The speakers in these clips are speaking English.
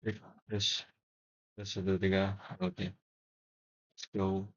Terus terus satu tiga, oke, let's go.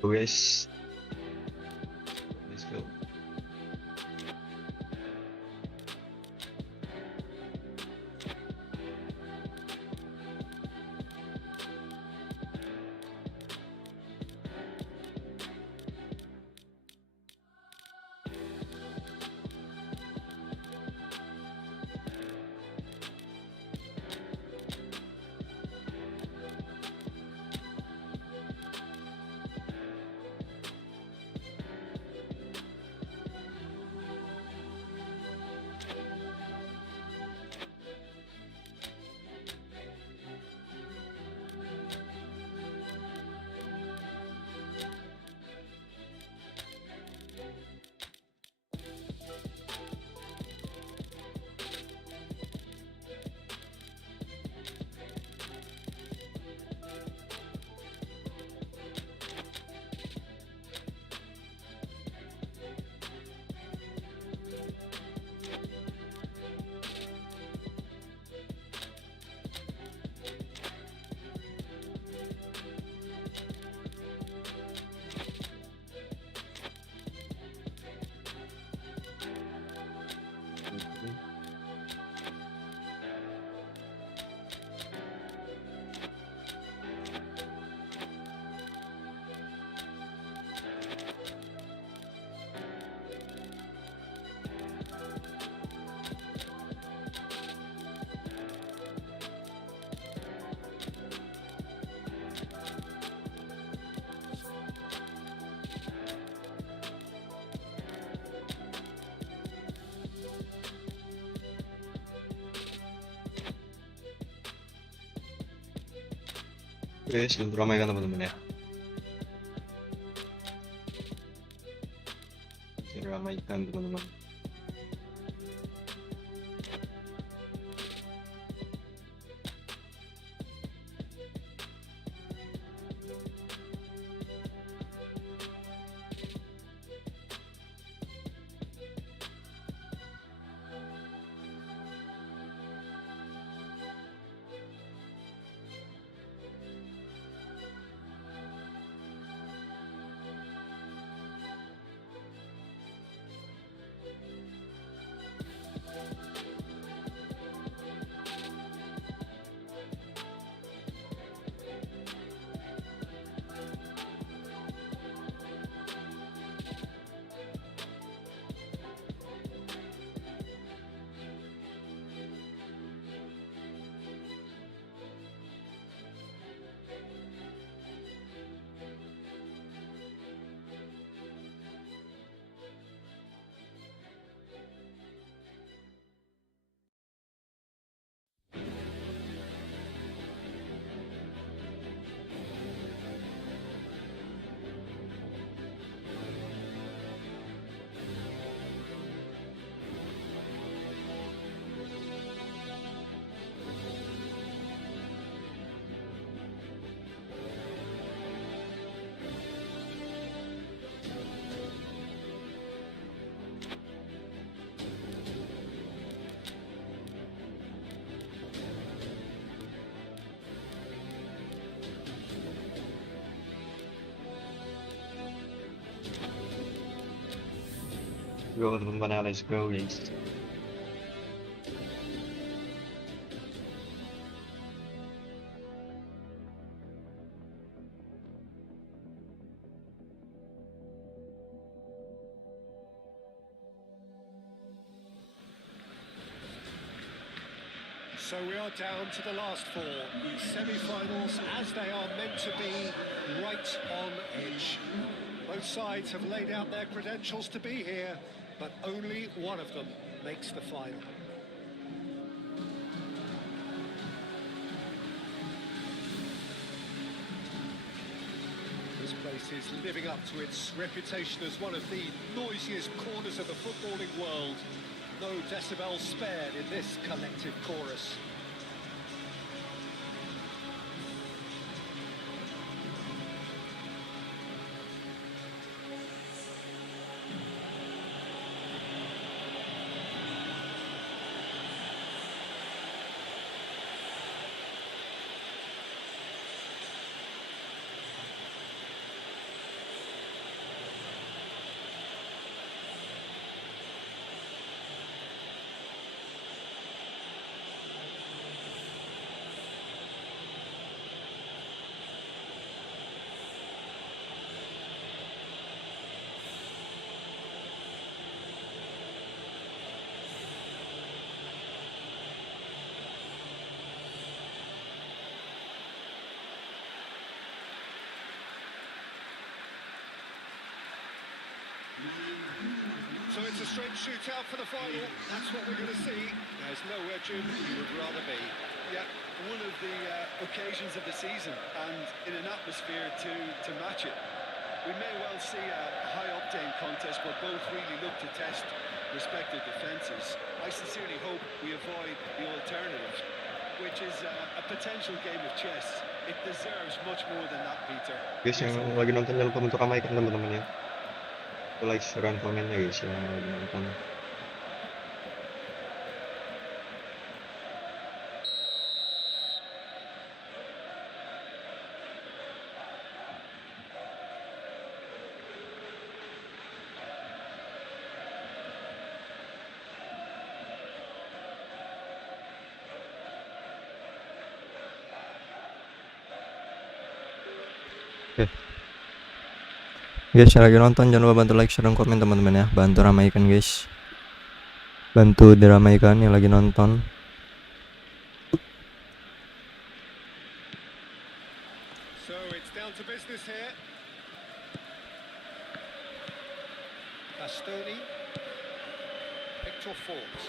Guys, let's go. Guys, belum ramai kan teman-teman ya? Saya ramaikan teman-teman. Go teman-teman ya, let's go guys. So we are down to the last four, the semi-finals as they are meant to be, right on edge. Both sides have laid out their credentials to be here, but only one of them makes the final. This place is living up to its reputation as one of the noisiest corners of the footballing world. No decibels spared in this collective chorus. So it's a straight shootout for the final. That's what we're going to see. There's nowhere, Jim, you would rather be. Yeah, one of the occasions of the season, and in an atmosphere to match it. We may well see a high-octane contest, but both really look to test respective defences. I sincerely hope we avoid the alternative, which is a potential game of chess. It deserves much more than that, Peter. Guys, yang lagi nonton jangan lupa untuk ramaikan teman-teman ya. Like, share, dan komennya guys yang lagi nonton. Guys, yang lagi nonton jangan lupa bantu like, share, dan komen teman-teman ya. Bantu ramaikan guys. Bantu diramaikan yang lagi nonton. So it's down to business here. Bastoni. Victor Forbes.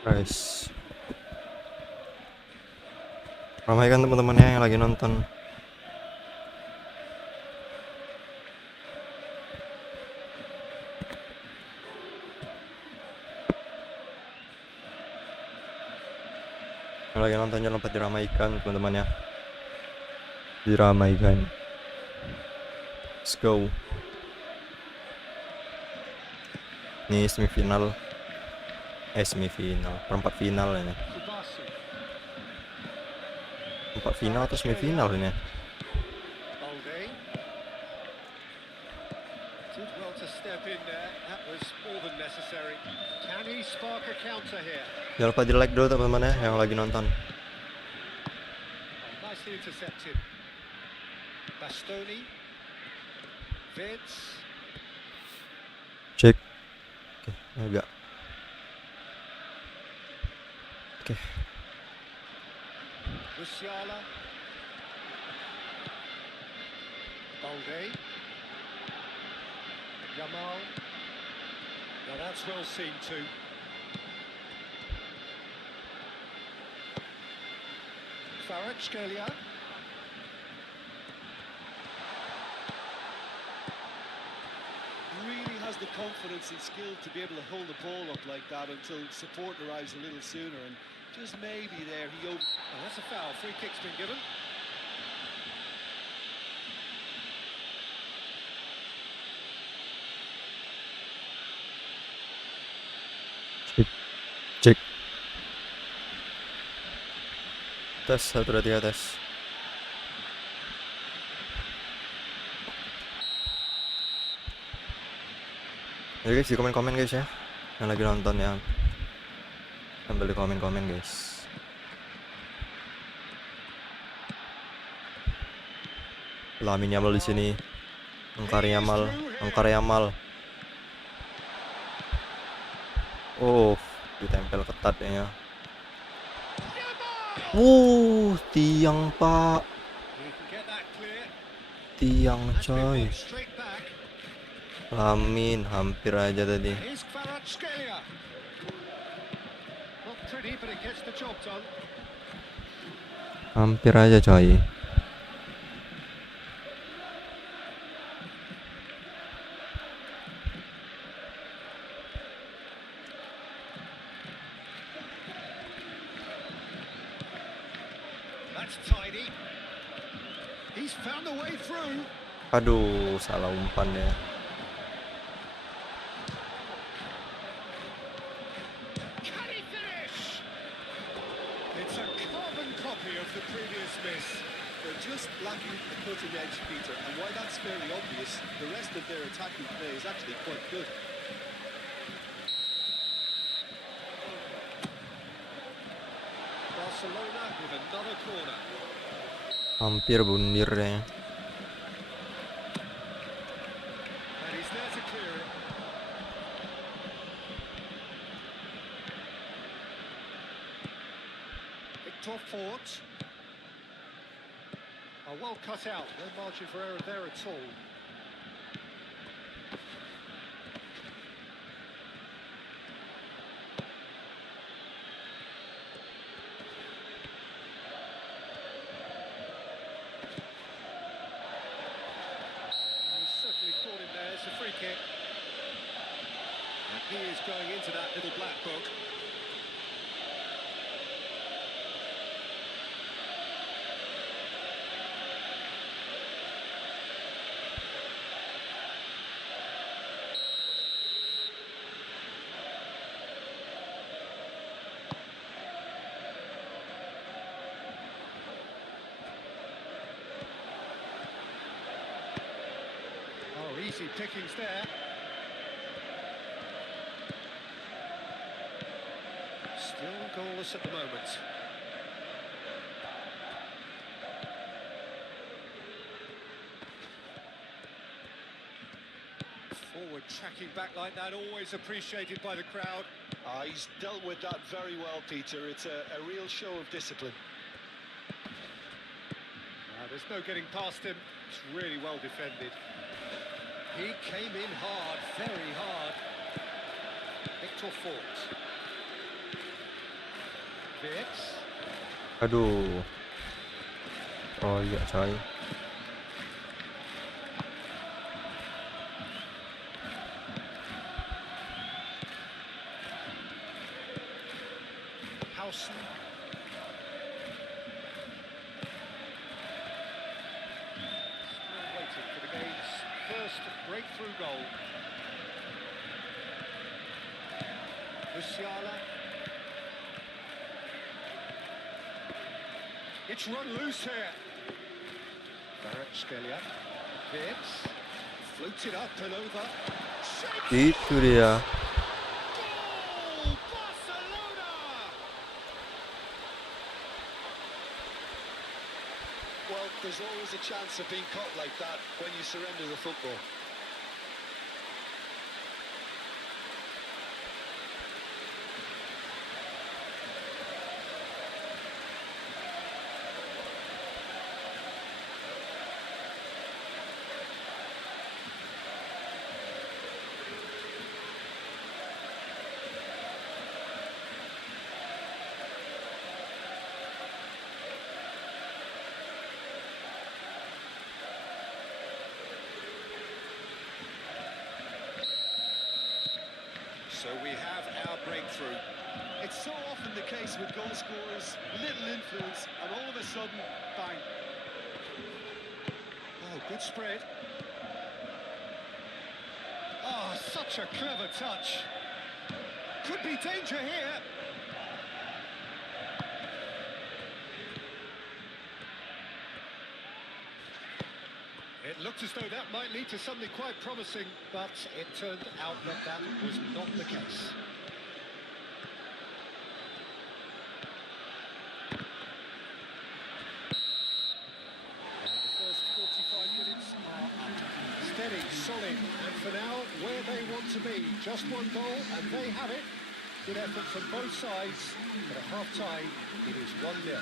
Guys, ramaikan teman-temannya yang lagi nonton. Yang lagi nonton jangan lupa diramaikan teman-teman ya. Diramaikan. Let's go. Ini semifinal. Semifinal, perempat final ini. Perempat final atau semifinal ini? Jangan lupa di like dulu teman-teman ya yang lagi nonton. Cek. Oke, enggak. Oke. Musiala. Balde. Jamal. Now that's well seen too. Kvaratskhelia. Really has the confidence and skill to be able to hold the ball up like that until support arrives a little sooner, and just maybe there he opens. Oh, that's a foul. Free kick's been given. Cek. Tes 1 2 3 tes. Jadi guys, di komen-komen guys ya, yang lagi nonton ya, sambil di komen-komen guys. Lamin Yamal di sini, Angkar Yamal. Oh, ditempel ketat ya. Tiang pak, tiang coy. Lamin hampir aja tadi. Hampir aja coy. Aduh, salah umpan ya. It's a carbon copy of the previous miss. They're just lacking the cutting edge, Peter, and while that's fairly obvious, the rest of their attacking play is actually quite good. Barcelona with another corner. Hampir bundir ya. And he's there to clear it. Victor Fort. Well cut out, no margin for error there at all. He's certainly caught him there, it's a free kick. And he is going into that little black book. Easy pickings there. Still goalless at the moment. Forward tracking back like that, always appreciated by the crowd. He's dealt with that very well, Peter. It's a real show of discipline. There's no getting past him. It's really well defended. He came in hard, very hard. Victor Fort. Vix. Aduh. Oh iya coy. Howson. Waiting for the game's first breakthrough goal. Musiala. It's run loose here. Skelia. Gibbs. Floats it up and over. Itu dia. Goal! Barcelona! Well, there's always a chance of being caught like that when you surrender the football. So we have our breakthrough. It's so often the case with goal scorers, little influence, and all of a sudden, bang. Oh, good spread. Oh, such a clever touch. Could be danger here. It looked as though that might lead to something quite promising, but it turned out that that was not the case. And the first 45 minutes are up. Steady, solid, and for now, where they want to be. Just one goal, and they have it. Good effort from both sides, but at half-time, it is 1-0.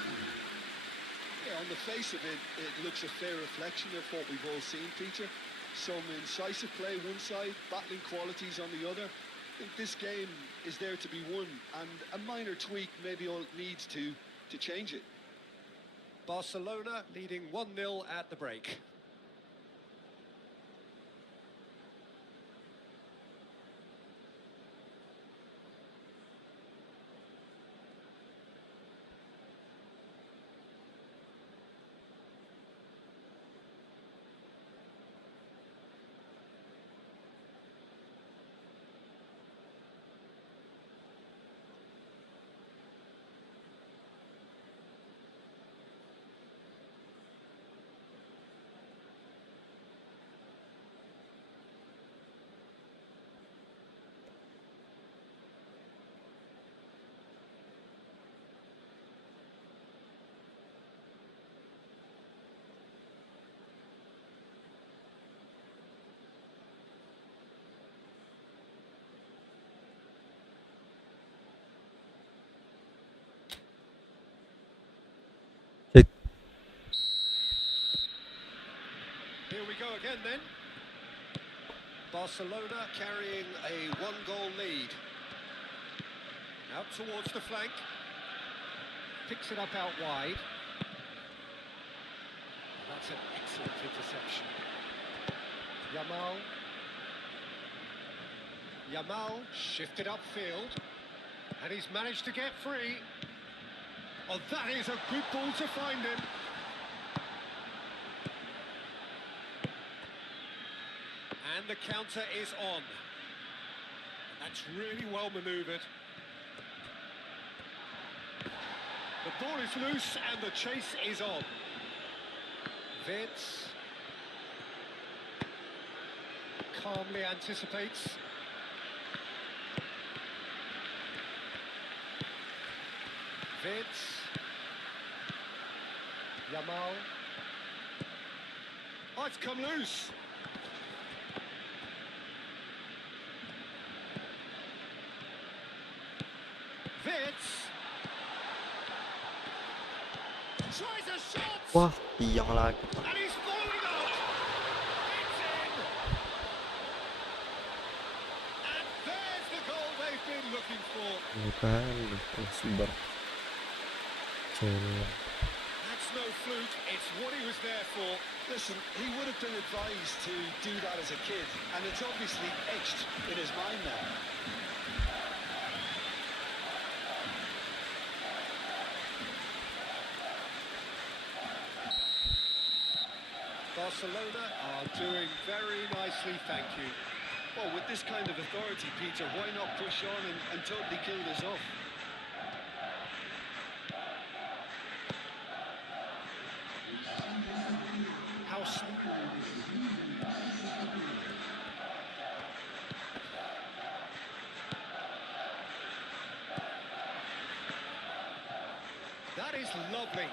Yeah, on the face of it, it looks a fair reflection of what we've all seen, Peter. Some incisive play one side, battling qualities on the other. I think this game is there to be won, and a minor tweak maybe all it needs to change it. Barcelona leading 1-0 at the break. Cek. Here we go again then. Barcelona carrying a one-goal lead. Out towards the flank. Picks it up out wide. That's an excellent interception. Yamal shifted upfield. And he's managed to get free. Oh, that is a good ball to find him. And the counter is on. That's really well manoeuvred. The ball is loose and the chase is on. Vince calmly anticipates. Vince. Yamal. Oh, it's come loose. Vince. Tries a shot. Wah, tiang lagi. And he's falling out. It's in. And there's the goal they've been looking for. Buka, lupa, subrek. That's no fluke, it's what he was there for. Listen, he would have been advised to do that as a kid, and it's obviously etched in his mind now. Barcelona are doing very nicely, thank you. Well, with this kind of authority, Peter, why not push on and totally kill this off? That is lovely.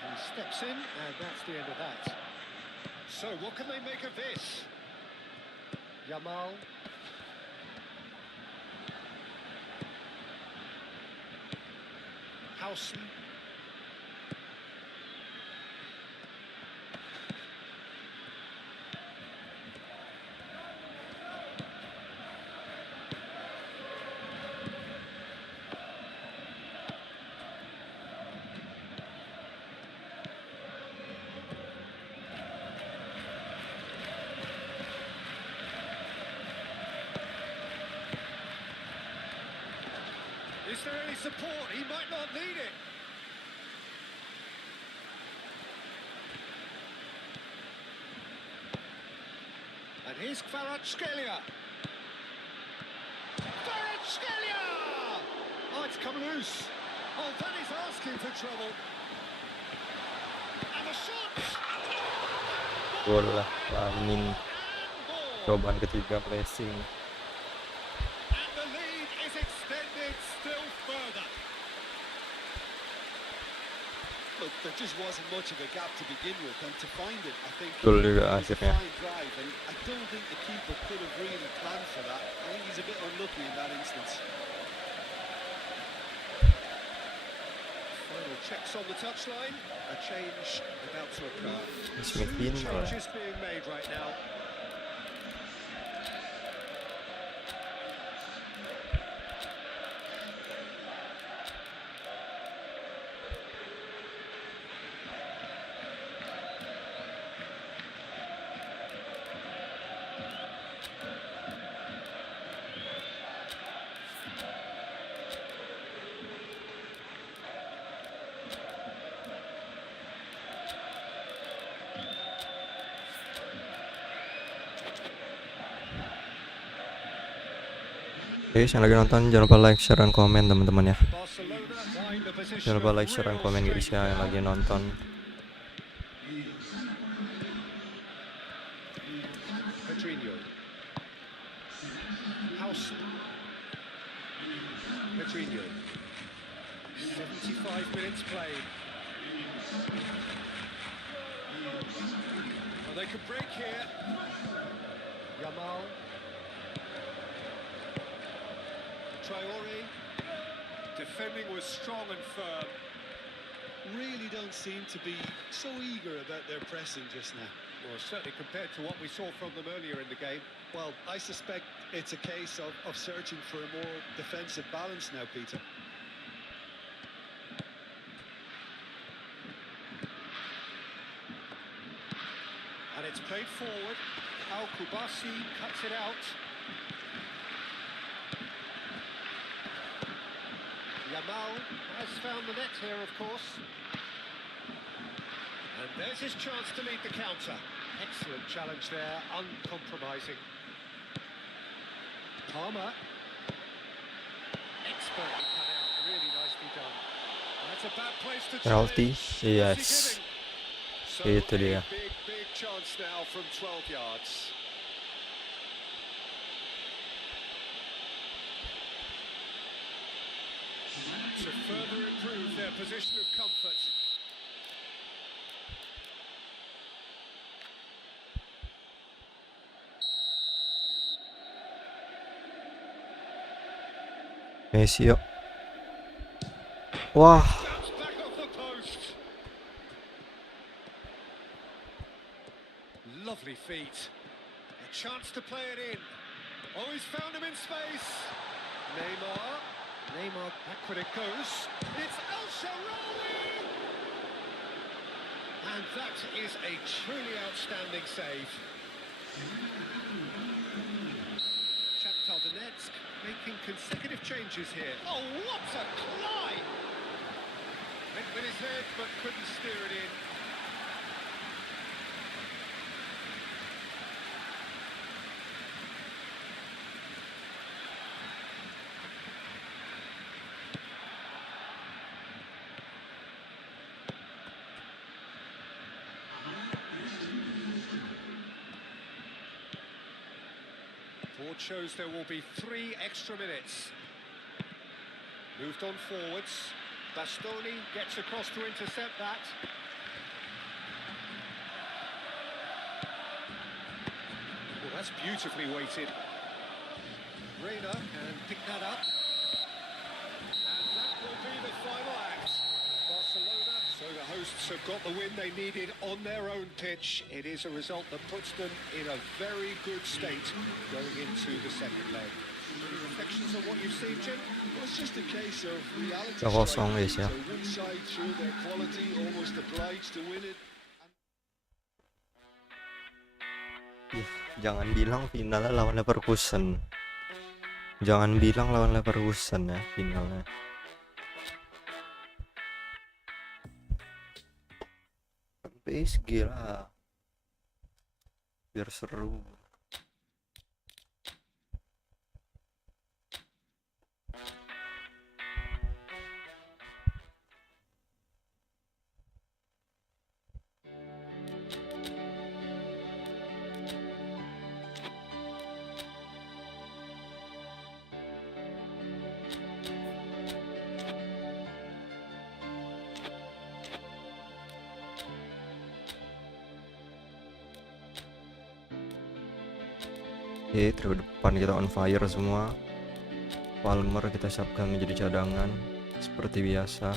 He steps in, and that's the end of that. So, what can they make of this? Yamal. Howson. Is there any support? He might not need it. And here's Kvaratskhelia. Kvaratskhelia! Oh, it's come loose. Oh, that is asking for trouble. And the shot! Gol lah, Lamin. Cobaan ketiga pressing. And the lead is extended still further. Look, there just wasn't much of a gap to begin with, and to find it, I think Gol juga it was a akhirnya. fine drive, and I don't think the keeper could have really planned for that. I think he's a bit unlucky in that instance. Final checks on the touchline. A change about to occur. Semifinal lah. Changes being made right now. Oke, yang lagi nonton jangan lupa like, share, dan komen teman-teman ya. Barcelona find the position Jangan lupa of like, share, dan real komen guys strength. ya yang lagi nonton. Pedrinho. House. Pedrinho. 75 minutes played. Well, they could break here. Yamal. Traore. Defending was strong and firm. Really don't seem to be so eager about their pressing just now. Well, certainly compared to what we saw from them earlier in the game. Well, I suspect it's a case of searching for a more defensive balance now, Peter. And it's played forward. Al-Kubasi cuts it out. Yamal has found the net here, of course. And there's his chance to lead the counter. Excellent challenge there, uncompromising. Palmer. Expertly cut out, really nicely done. That's a bad place to Penalty, challenge. yes. What's he giving? So Itu dia. a big chance now from 12 yards. To further improve their position of comfort. Messi yuk. Wah, Bounced back off the post. Lovely feet. A chance to play it in. Oh, he's found him in space. Neymar, backward it goes. It's El Shaarawy! And that is a truly outstanding save. Shakhtar Donetsk making consecutive changes here. Oh, what a climb! Went with his head, but couldn't steer it in. Board shows there will be 3 extra minutes. Moved on forwards. Bastoni gets across to intercept that. Well, that's beautifully weighted. Reina can pick that up. And that will be the final act. Barcelona, so the hosts have got the win they needed on their own pitch. It is a result that puts them in a very good state going into the second leg. Any reflections on what you've seen, Jim? Well, it's just a case of reality. 2-0 guys ya. So one side showed their quality, almost obliged to win it. Ih, jangan bilang finalnya lawan Leverkusen. Jangan bilang lawan Leverkusen ya finalnya. PSG lah. Biar seru. Oke, trio depan kita on fire semua. Palmer kita siapkan menjadi cadangan seperti biasa.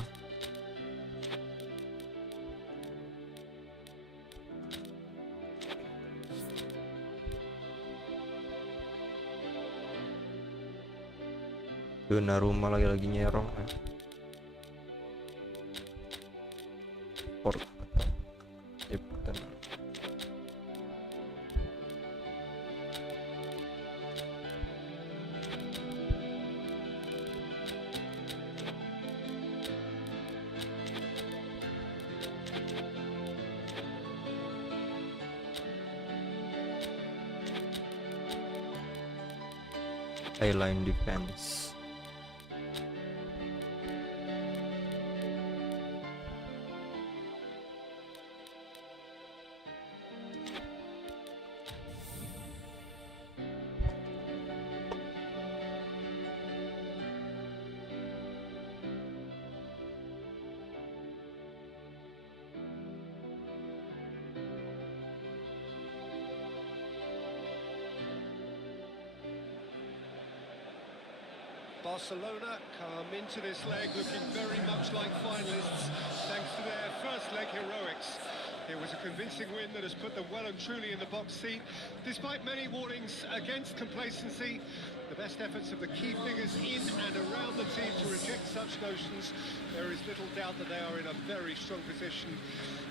Donnarumma lagi nyerong ya. Line defense. Barcelona come into this leg looking very much like finalists thanks to their first leg heroics. It was a convincing win that has put them well and truly in the box seat. Despite many warnings against complacency, the best efforts of the key figures in and around the team to reject such notions, there is little doubt that they are in a very strong position.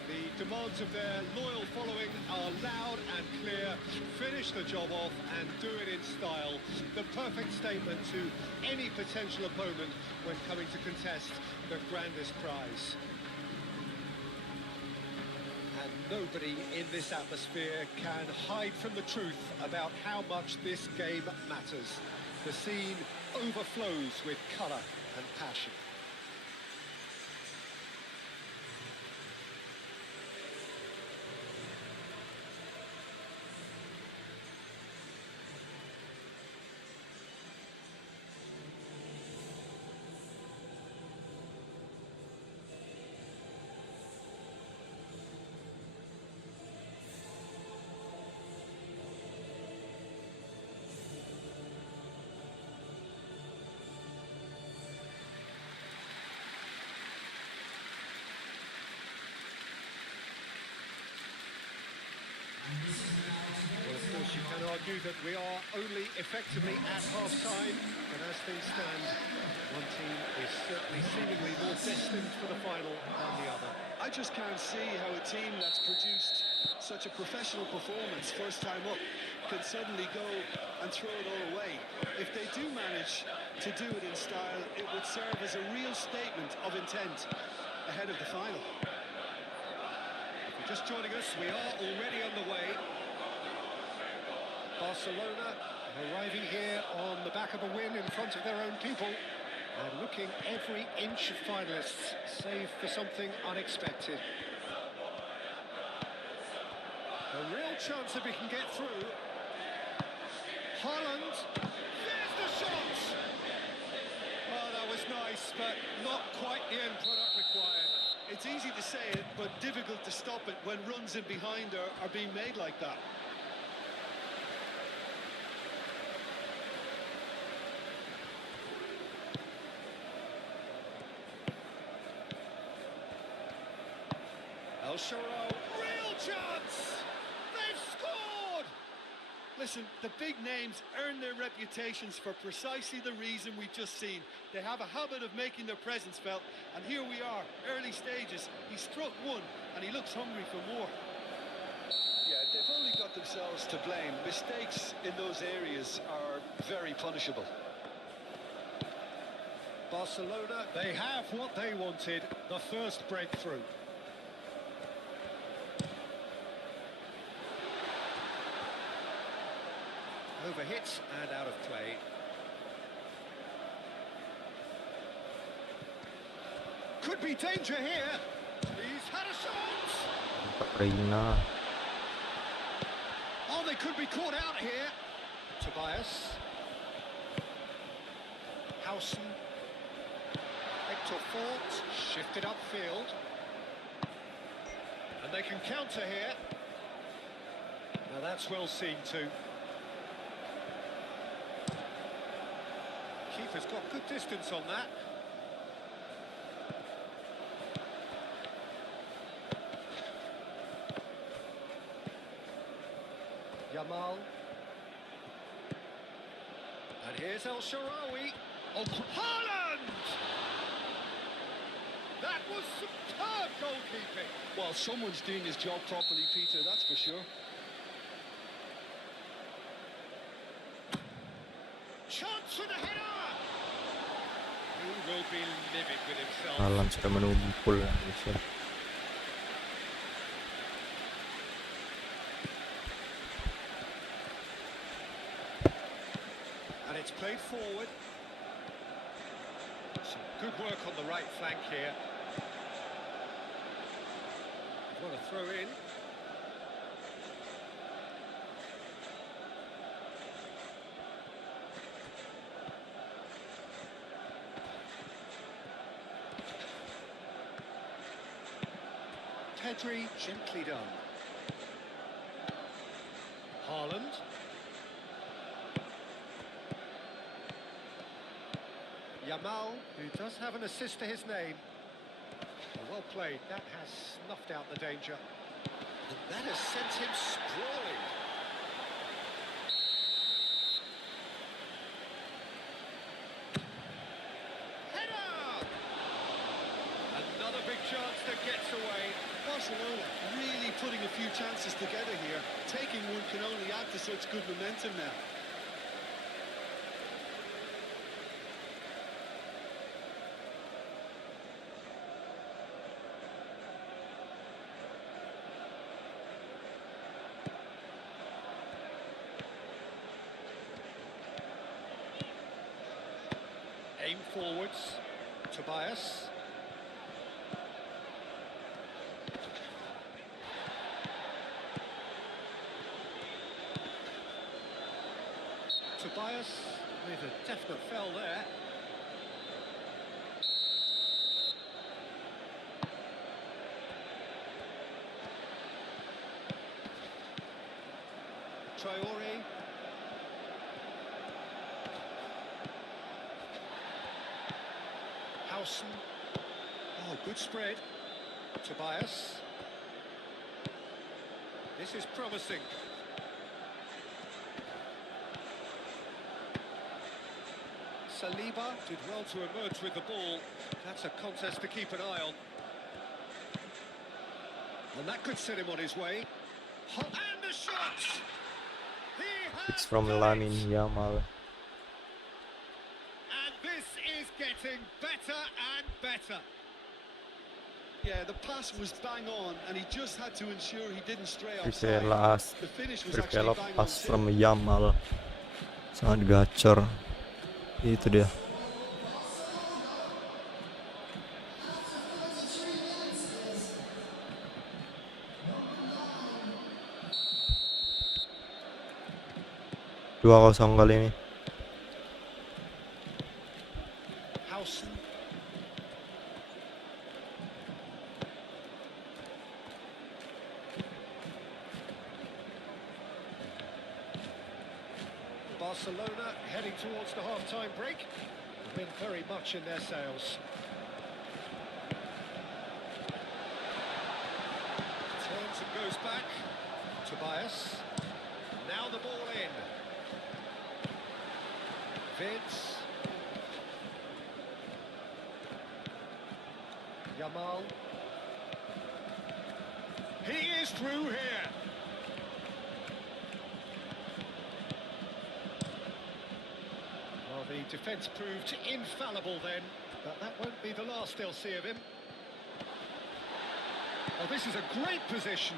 The demands of their loyal following are loud and clear. Finish the job off and do it in style. The perfect statement to any potential opponent when coming to contest the grandest prize. And nobody in this atmosphere can hide from the truth about how much this game matters. The scene overflows with colour and passion. Well, of course, you can argue that we are only effectively at half-time, but as things stand, one team is certainly seemingly more destined for the final than the other. I just can't see how a team that's produced such a professional performance first time up can suddenly go and throw it all away. If they do manage to do it in style, it would serve as a real statement of intent ahead of the final. If you're just joining us, we are already on the way. Barcelona arriving here on the back of a win in front of their own people and looking every inch of finalists, save for something unexpected. A real chance if he can get through. Haaland, there's the shot! Oh, that was nice, but not quite the end product required. It's easy to say it, but difficult to stop it when runs in behind are being made like that. El Shaarawy, real chance! They've scored! Listen, the big names earn their reputations for precisely the reason we've just seen. They have a habit of making their presence felt, and here we are, early stages. He struck one, and he looks hungry for more. Yeah, they've only got themselves to blame. Mistakes in those areas are very punishable. Barcelona, they have what they wanted, the first breakthrough. Overhit and out of play. Could be danger here. He's had a shot. Reina. Oh, they could be caught out here. Tobias. Howson. Hector Fort. Shifted upfield. And they can counter here. Now that's well seen too. Keeper's got good distance on that. Yamal. And here's El Shaarawy. Oh, Haaland! That was superb goalkeeping. Well, someone's doing his job properly, Peter, that's for sure. Chance for the header! He will be livid with himself. Haaland sudah menumpul Indonesia. And it's played forward. Some good work on the right flank here. What a throw in. Pedri, gently done. Haaland. Yamal, who does have an assist to his name. Well played, that has snuffed out the danger. And that has sent him sprawling. Header! Another big chance that gets away. Barcelona really putting a few chances together here. Taking one can only add to such good momentum now. Aim forwards. Tobias. Tobias with a definite foul there. Traore. Howson. Oh, good spread. Tobias. This is promising. Saliba did well to emerge with the ball. That's a contest to keep an eye on. And that could set him on his way. And the shot! He It's has from done Lamine it! Yamal. And this is getting better and better. Yeah, the pass was bang on, and he just had to ensure he didn't stray Prefer offside. last. The finish was actually Prefer bang on pass too. from Yamal. Sangat gacor. Itu dia. Dua kosong kali ini. Howson. Barcelona heading towards the half-time break. They've been very much in their sails. Turns and goes back. Tobias. Now the ball in. Vince. Yamal. He is through here. Well, the defence proved infallible then, but that won't be the last they'll see of him. Well, this is a great position.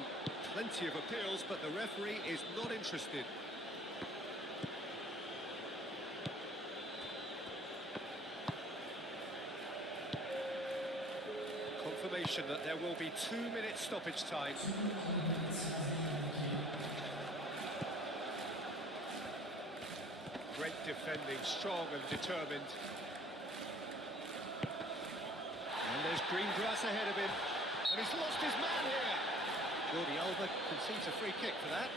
Plenty of appeals, but the referee is not interested. Confirmation that there will be 2-minute stoppage time. Great defending, strong and determined. And there's green grass ahead of him. And he's lost his man here. Jordi Alba concedes a free kick for that.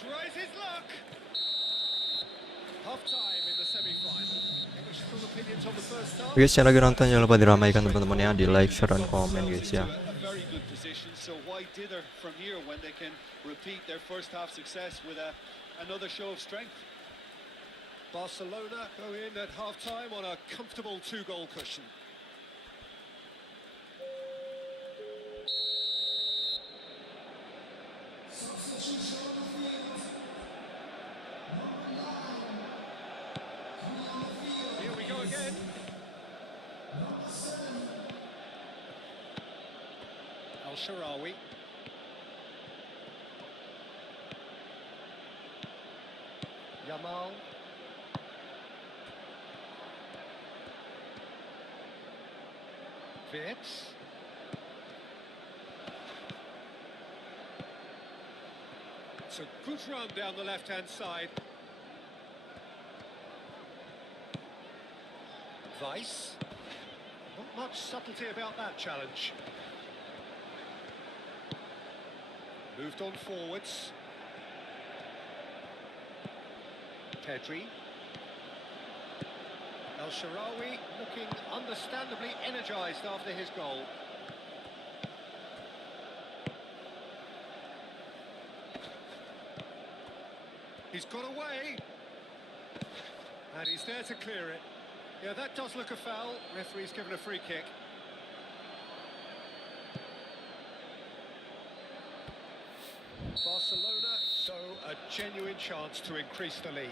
tries his luck. Half time in the semi-final. Any strong opinions on the first half? Guys, yang lagi nonton jangan lupa diramaikan teman-teman ya, di like, share, dan komen guys ya. A very good position, so why dither from here when they can repeat their first half success with another show of strength? Barcelona go in at half-time on a comfortable 2-goal cushion. Here we go again. Al-Sharawi. Yamal. Ngepes. It's a good run down the left-hand side. Weiss. Not much subtlety about that challenge. Moved on forwards. Pedri. El-Sharawi looking understandably energised after his goal. He's got away. And he's there to clear it. Yeah, that does look a foul. Referee's given a free kick. Barcelona show a genuine chance to increase the lead.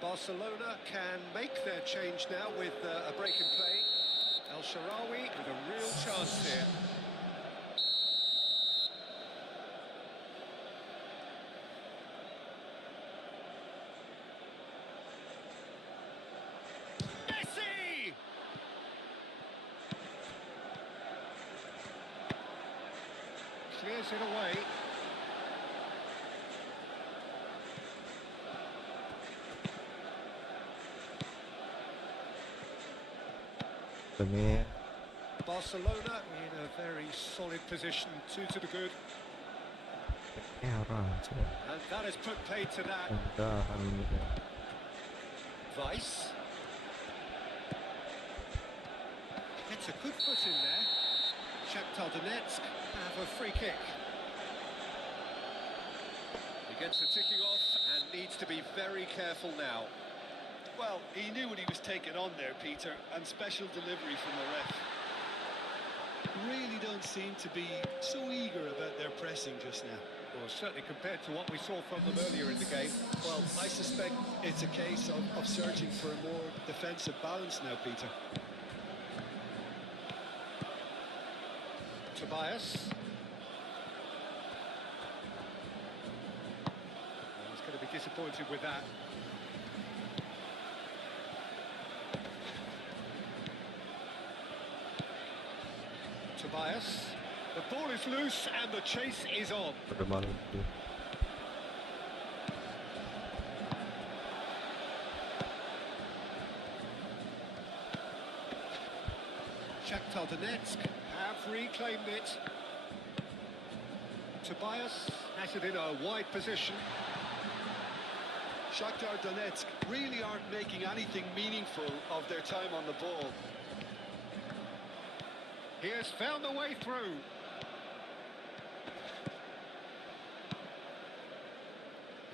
Barcelona can make their change now with a break in play. El-Sharawi with a real chance here. Messi! Clears it away. Barcelona in a very solid position, 2 to the good. And that has put paid to that. Weiss. Gets a good foot in there. Shakhtar Donetsk have a free kick. He gets the ticking off and needs to be very careful now. Well, he knew what he was taking on there, Peter, and special delivery from the ref. Really don't seem to be so eager about their pressing just now. Well, certainly compared to what we saw from them earlier in the game. Well, I suspect it's a case of searching for a more defensive balance now, Peter. Tobias. He's going to be disappointed with that. Tobias. The ball is loose and the chase is on. Shakhtar Donetsk have reclaimed it. Tobias has it in a wide position. Shakhtar Donetsk really aren't making anything meaningful of their time on the ball. He has found a way through.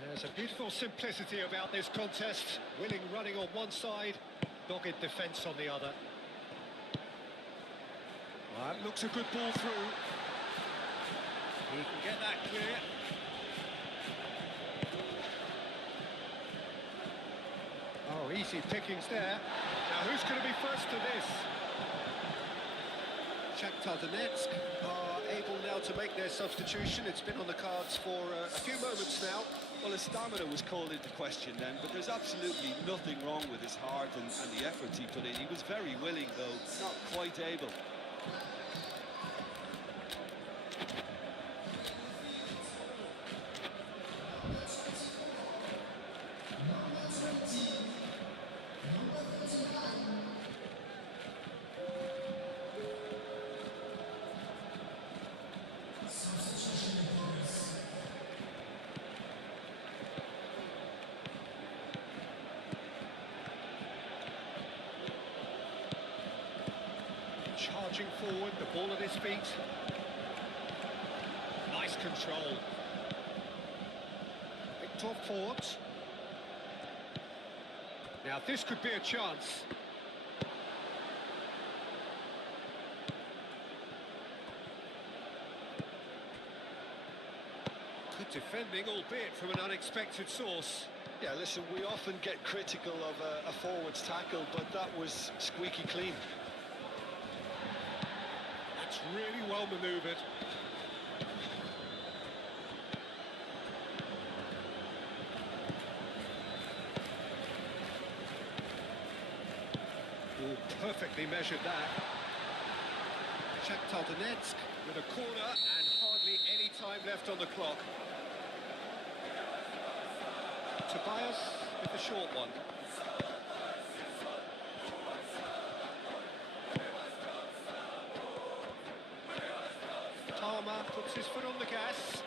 There's a beautiful simplicity about this contest. Willing running on one side, dogged defence on the other. Well, that looks a good ball through. He can get that clear. Oh, easy pickings there. Now, who's going to be first to this? Shakhtar Donetsk are able now to make their substitution. It's been on the cards for a few moments now. Well, his stamina was called into question then, but there's absolutely nothing wrong with his heart and the efforts he put in. He was very willing, though, not quite able. charging forward, the ball at his feet. Nice control. Victor Fort. Now this could be a chance. Good defending, albeit from an unexpected source. Yeah, listen, we often get critical of a forward's tackle, but that was squeaky clean. That's really well manoeuvred. Oh, perfectly measured that. Shakhtar Donetsk with a corner and hardly any time left on the clock. Tobias with the short one. Tarma puts his foot on the gas.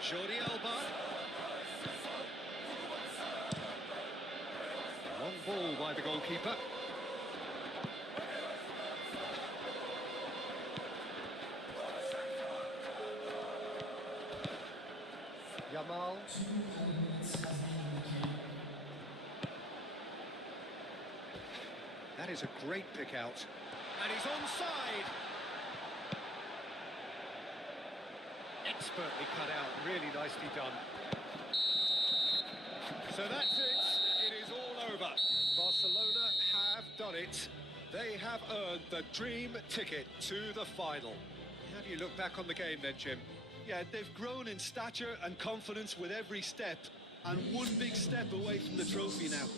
Jordi Alba. Long ball by the goalkeeper. Yamal. That is a great pick out. And he's onside. Expertly cut out, really nicely done. So that's it. It is all over. Barcelona have done it. They have earned the dream ticket to the final. How do you look back on the game then, Jim? Yeah, they've grown in stature and confidence with every step, and one big step away from the trophy now.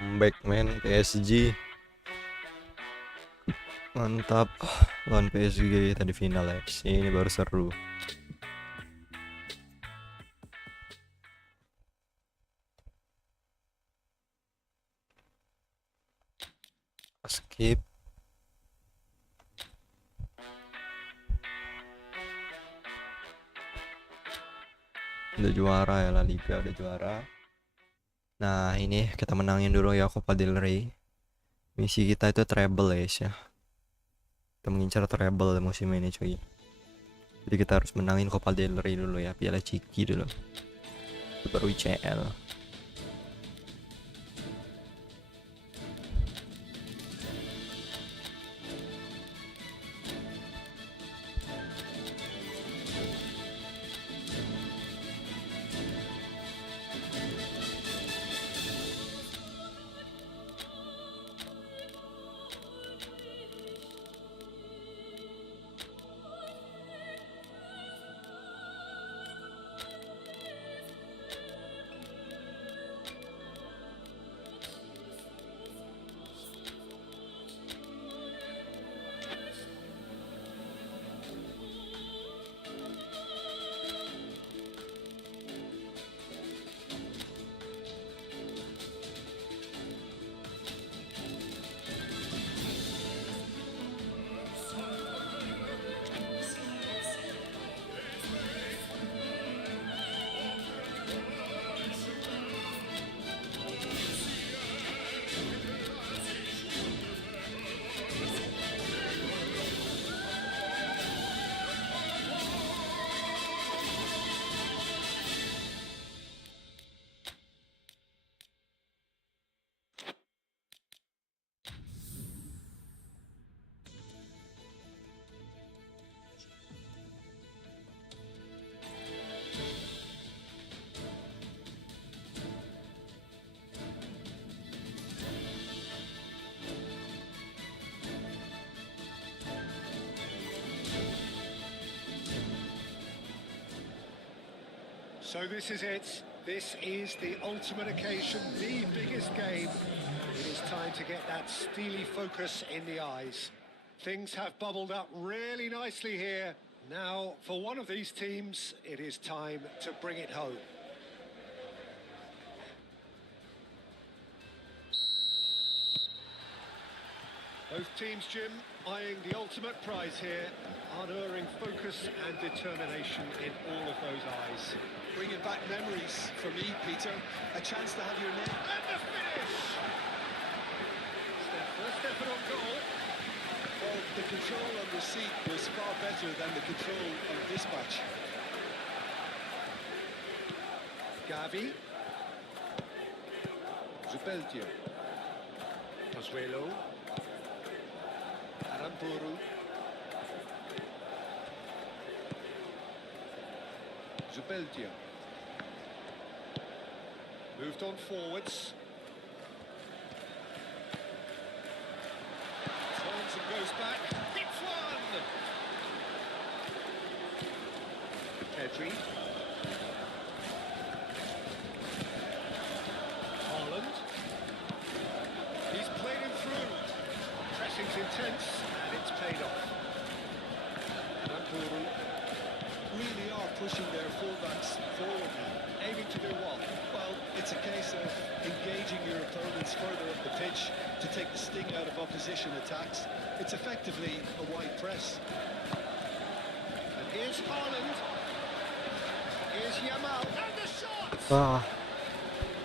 Comeback men PSG. Mantap. Lawan PSG tadi final ya. Ini baru seru. Skip. Udah juara ya, La Liga udah juara. Nah ini kita menangin dulu ya Copa del Rey. Misi kita itu treble ya. Kita mengincar treble musim ini cuy. Jadi kita harus menangin Copa del Rey dulu ya, Piala Ciki dulu. Baru ICL. So this is it. This is the ultimate occasion, the biggest game. It is time trying to get that steely focus in the eyes. Things have bubbled up really nicely here. Now, for one of these teams, it is time to bring it home. Both teams, Jim, eyeing the ultimate prize here. Unerring focus and determination in all of those eyes. Bringing back memories for me, Peter. A chance to have your name. And the finish! First effort on goal. Well, the control on receipt was far better than the control on dispatch. Gavi. Zubeldia. Pozuelo. Aramburu. Zubeldia. Moved on forwards. Turns and goes back. Hits one! Pedri. Haaland. He's played him through. Pressing's intense, and it's paid off. Aramburu. Really are pushing their fullbacks forward now. Aiming to do what? Well, it's a case of engaging your opponents further up the pitch to take the sting out of opposition attacks. It's effectively a wide press. And here's Haaland. Here's Yamal. And the shot! Wah,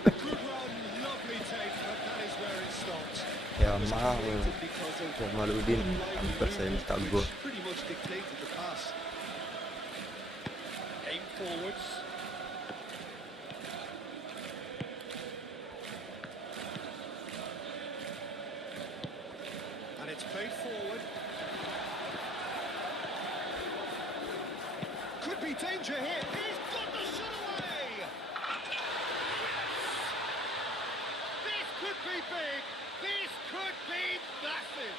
Good run, lovely take, but that is where it stopped. ya Was mau. created because of Jamaludin hampir saya minta gol. which pretty much dictated the pass. Aim forwards. And it's played forward. Could be danger here. He's got the shot away! This could be big. This could be massive.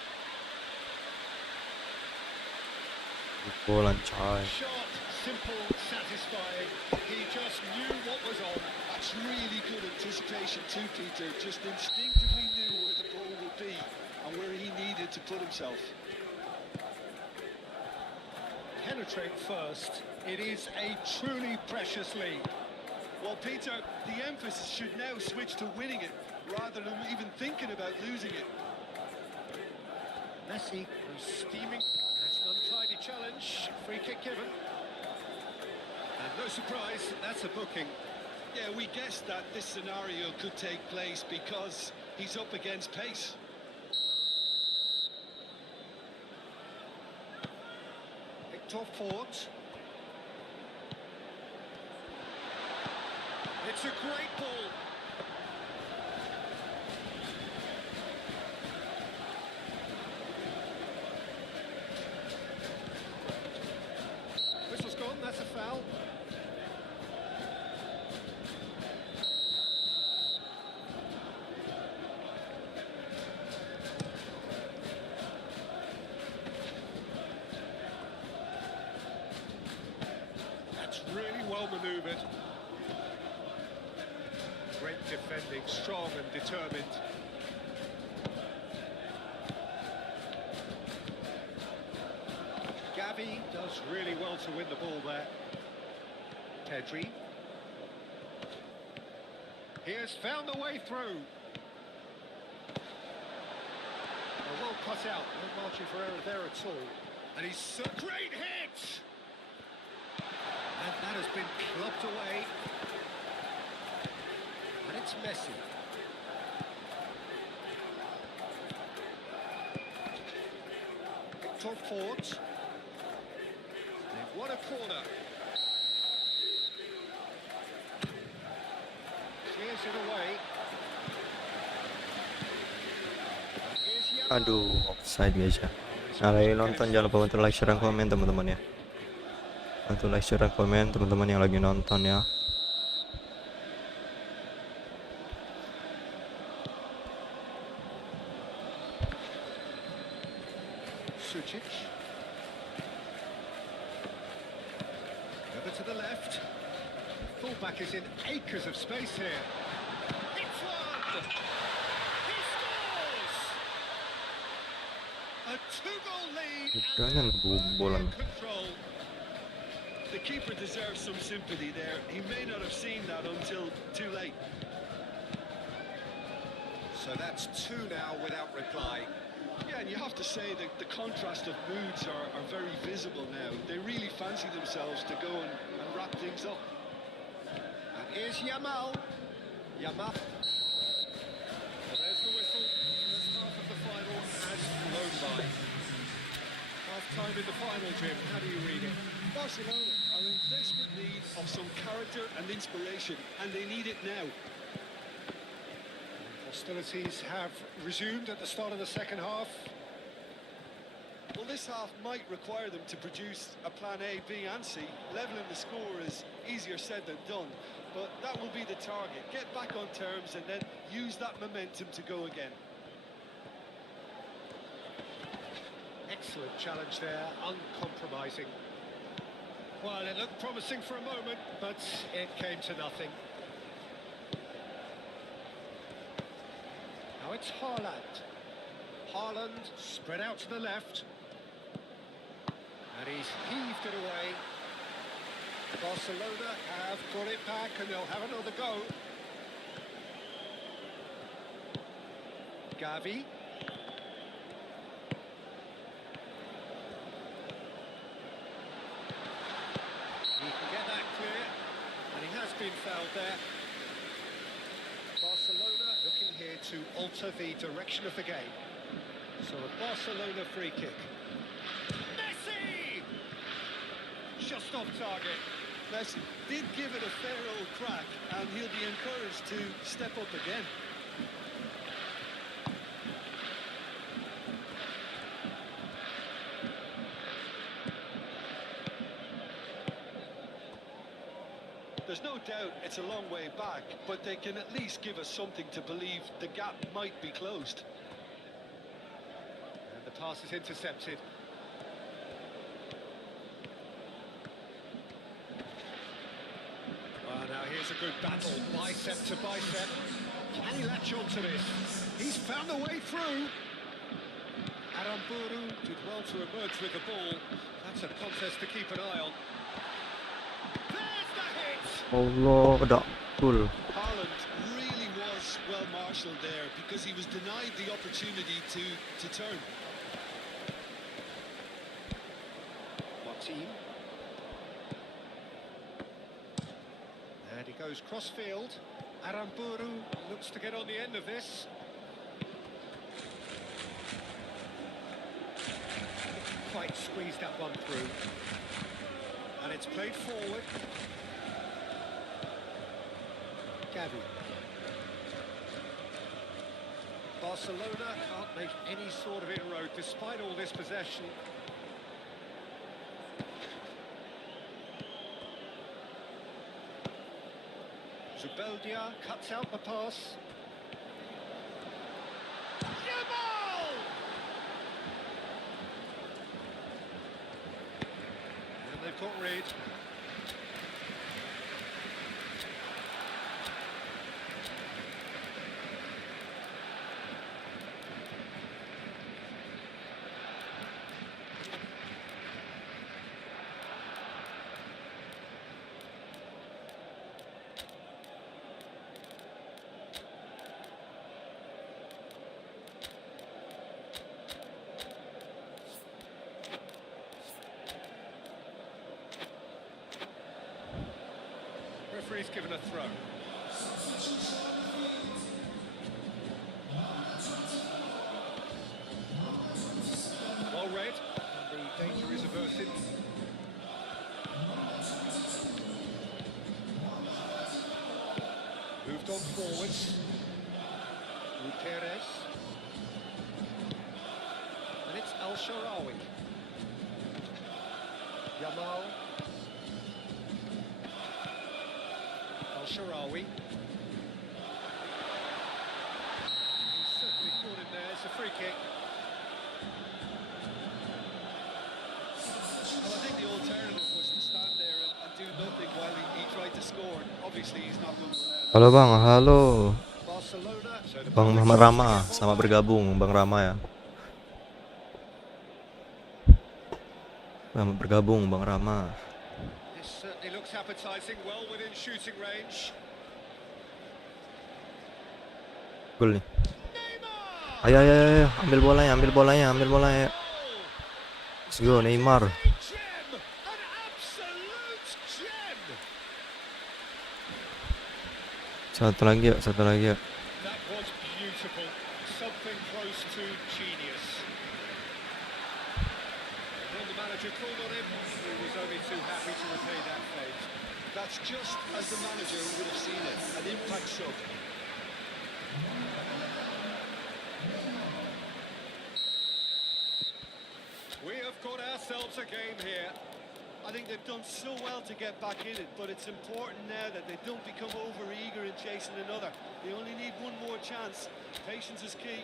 Bolan coy. Shot, simple, satisfying. He just knew what was on. That's really good anticipation too, Peter. Just instinctively knew where the ball would be and where he needed to put himself. Penetrate first. It is a truly precious lead. Well, Peter, the emphasis should now switch to winning it rather than even thinking about losing it. Messi was steaming. That's an untidy challenge. Free kick given. And no surprise, that's a booking. Yeah, we guessed that this scenario could take place because he's up against pace. Picked off Fort. It's a great ball. Whistle's gone, that's a foul. That's really well manoeuvred. Great defending, strong and determined. Gavi does really well to win the ball there. Pedri. He has found the way through. Well cut out, no margin for error there at all. And he's a great hit! And that has been clubbed away. And it's Messi. Picked off Fort. They've won a corner. Clears it away. Here's Yamal. Aduh, offside guys ya. Nah, lagi nonton jangan lupa untuk like, share, dan komen teman-teman ya. Untuk like, share, dan komen teman-teman yang lagi nonton ya. Sucic. Over to the left. Fullback is in acres of space here. It's one! He scores! A two-goal lead Udahnya and ngebobolan. brilliant control. The keeper deserves some sympathy there. He may not have seen that until too late. So that's two now without reply. Yeah, and you have to say that the contrast of moods are very visible now. They really fancy themselves to go and wrap things up. And here's Yamal. Yamal. Well, there's the whistle. First half of the final has flown by. Half time in the final, Jim. How do you read it? Barcelona are in desperate need of some character and inspiration, and they need it now. Hostilities have resumed at the start of the second half. Well, this half might require them to produce a plan A, B and C. Levelling the score is easier said than done, but that will be the target. Get back on terms and then use that momentum to go again. Excellent challenge there, uncompromising. Well, it looked promising for a moment, but it came to nothing. Now it's Haaland. Haaland spread out to the left. And he's heaved it away. Barcelona have got it back and they'll have another go. Gavi. He can get that clear, and he has been fouled there. Barcelona looking here to alter the direction of the game. So a Barcelona free kick. Messi! Just off target. Messi did give it a fair old crack, and he'll be encouraged to step up again. There's no doubt it's a long way back, but they can at least give us something to believe the gap might be closed. And the pass is intercepted. Well, now here's a good battle, bicep to bicep. Can he latch onto this? He's found a way through. Aramburu did well to emerge with the ball. That's a contest to keep an eye on. There's the hit! Allah, udah full. Haaland really was well marshalled there because he was denied the opportunity to turn. What team? And he goes cross-field. Aramburu looks to get on the end of this. Quite squeezed that one through. And it's played forward. Gavi. Barcelona can't make any sort of inroad despite all this possession. Zubeldia cuts out the pass. Yamal! And they've got rid. Referee's given a throw. Well read, and the danger is averted. Moved on forwards. Perez. And it's Al-Sharawi. Yamal. Al-Sharawi. He's certainly caught him there. It's a free kick. Well, I think the alternative was to stand there and do nothing while he tried to score. Obviously, he's not going to allow that. Halo Bang, halo. Barcelona. So the Bang Muhammad Rama, sama bergabung Bang Rama ya. Selamat bergabung Bang Rama. This certainly looks appetizing, well within shooting range. Gol nih. Neymar! Ayo, ayo, ayo, ambil bolanya, ambil bolanya, ambil bolanya. Let's go Neymar. A gem! An absolute gem! Satu lagi yuk, satu lagi yuk. That was beautiful. Something close to genius. When the manager called on him, he was only too happy to repay that fate. That's just as the manager would have seen it, an impact sub. We have got ourselves a game here. I think they've done so well to get back in it, but it's important now that they don't become over-eager in chasing another. They only need one more chance. Patience is key.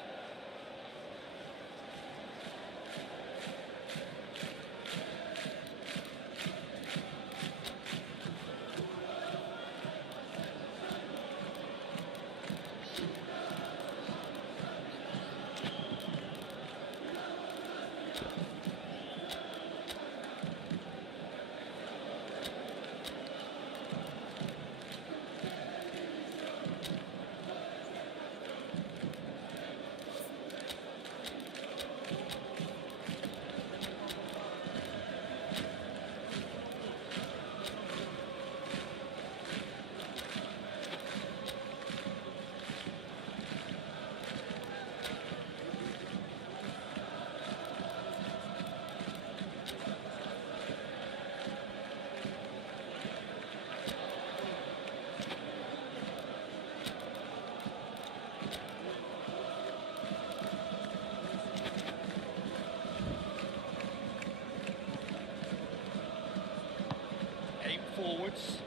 Forwards.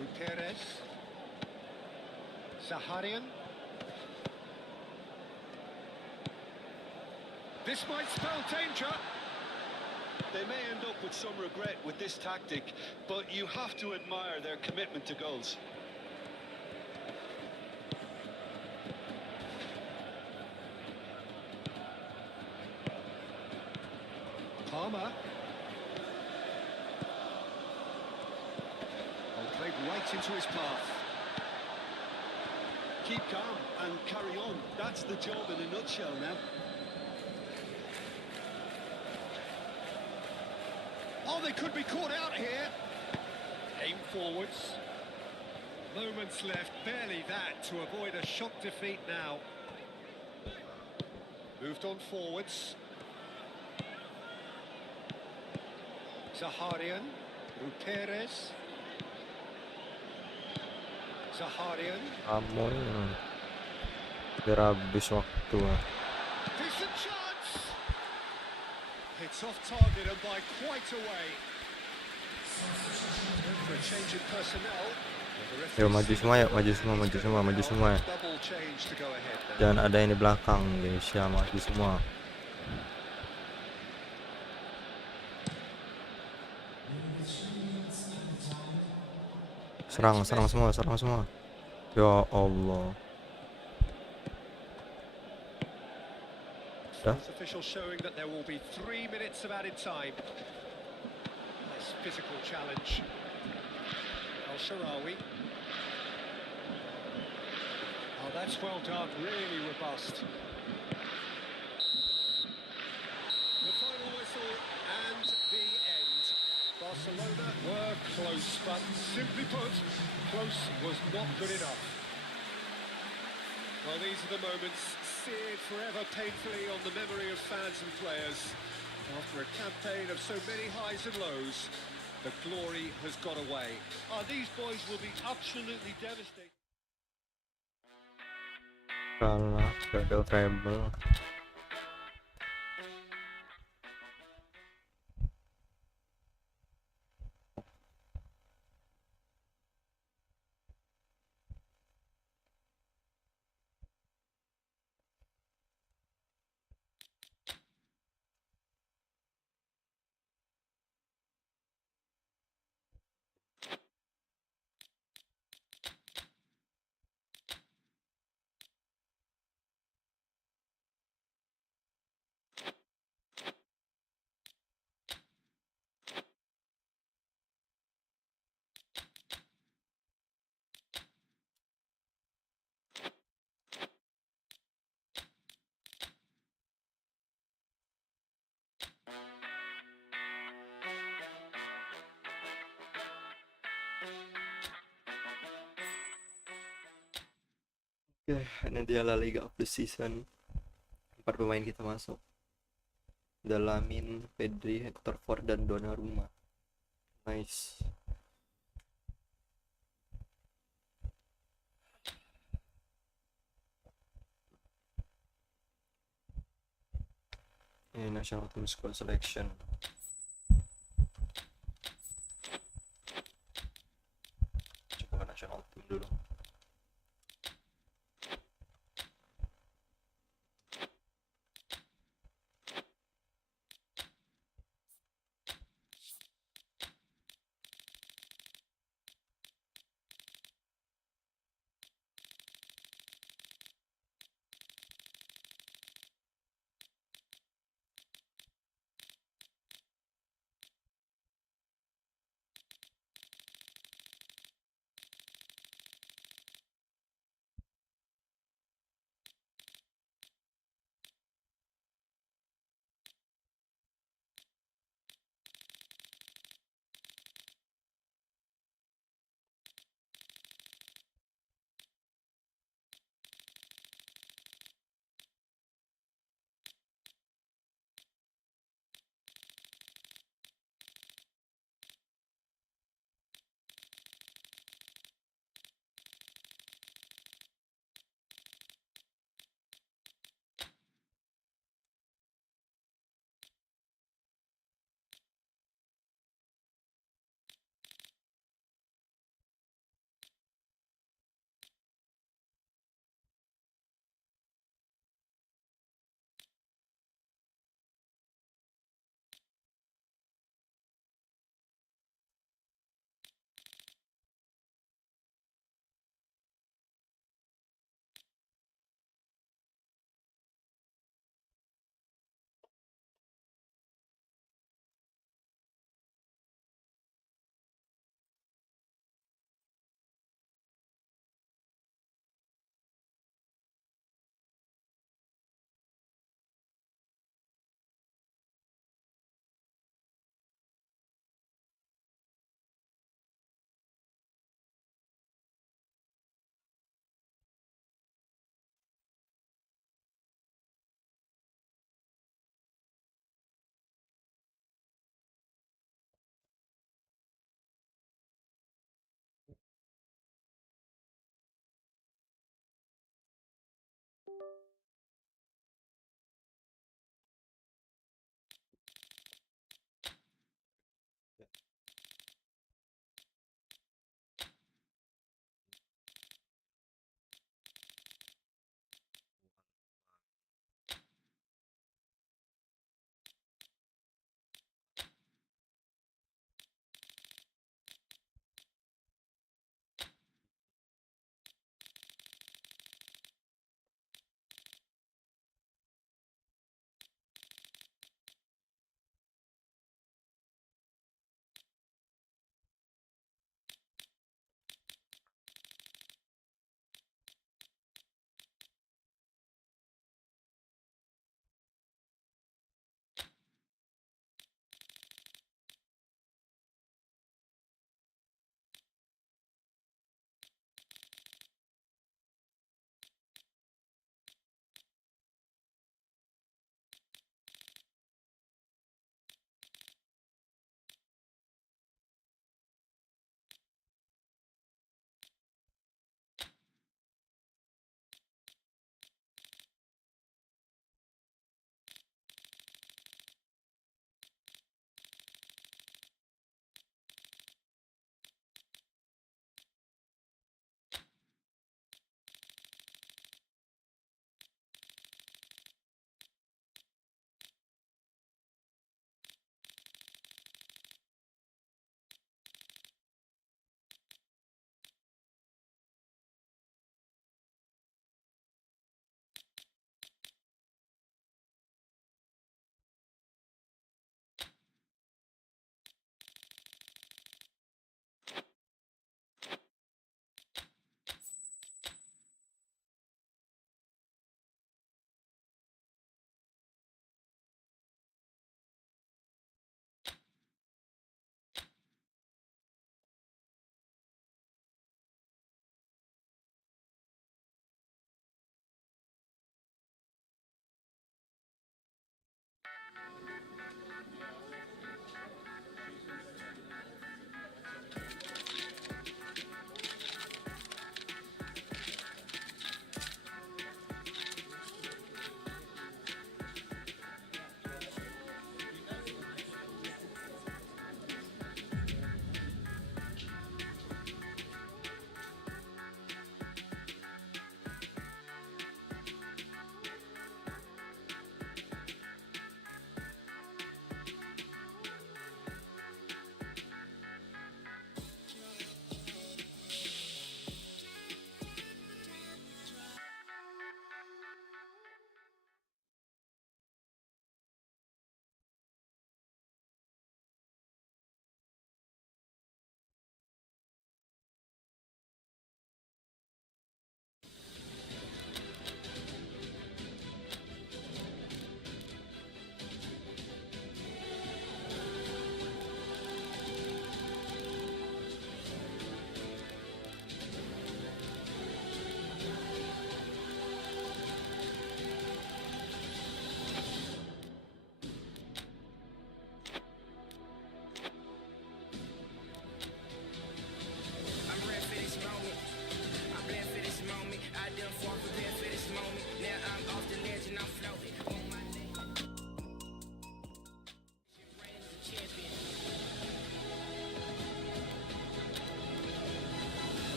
Ngepes. Saharian. This might spell danger. They may end up with some regret with this tactic, but you have to admire their commitment to goals. Palmer. Played right into his path. Keep calm and carry on. That's the job in a nutshell now. Oh, they could be caught out here. Aim forwards. Moments left, barely that, to avoid a shock defeat now. Moved on forwards. Zaharian. Ngepes. Zaharian. Kamu ini biar habis waktu. Decent chance. It's off target and by quite a way. For a change of personnel. Yuk maju semua, yuk maju semua, maju semua, maju semua. Double change to go ahead now. Jangan ada yang di belakang guys, ya maju semua. Serang, serang semua, serang semua. Ya Allah. Dah. Sports official showing that there will be 3 minutes of added time. Nice physical challenge. Al-Sharawi. Oh, that's well done, really robust. The final whistle and the end. Barcelona were close, but simply put, close was not good enough. Well, these are the moments seared forever painfully on the memory of fans and players. After a campaign of so many highs and lows, the glory has got away. Oh, these boys will be absolutely devastated. Kalah, gagal treble. Oke, ini dia La Liga of the Season. 4 pemain kita masuk. Dalamin, Pedri, Hector Ford, dan Donnarumma. Nice. Ini national team squad selection. Coba ke national team dulu.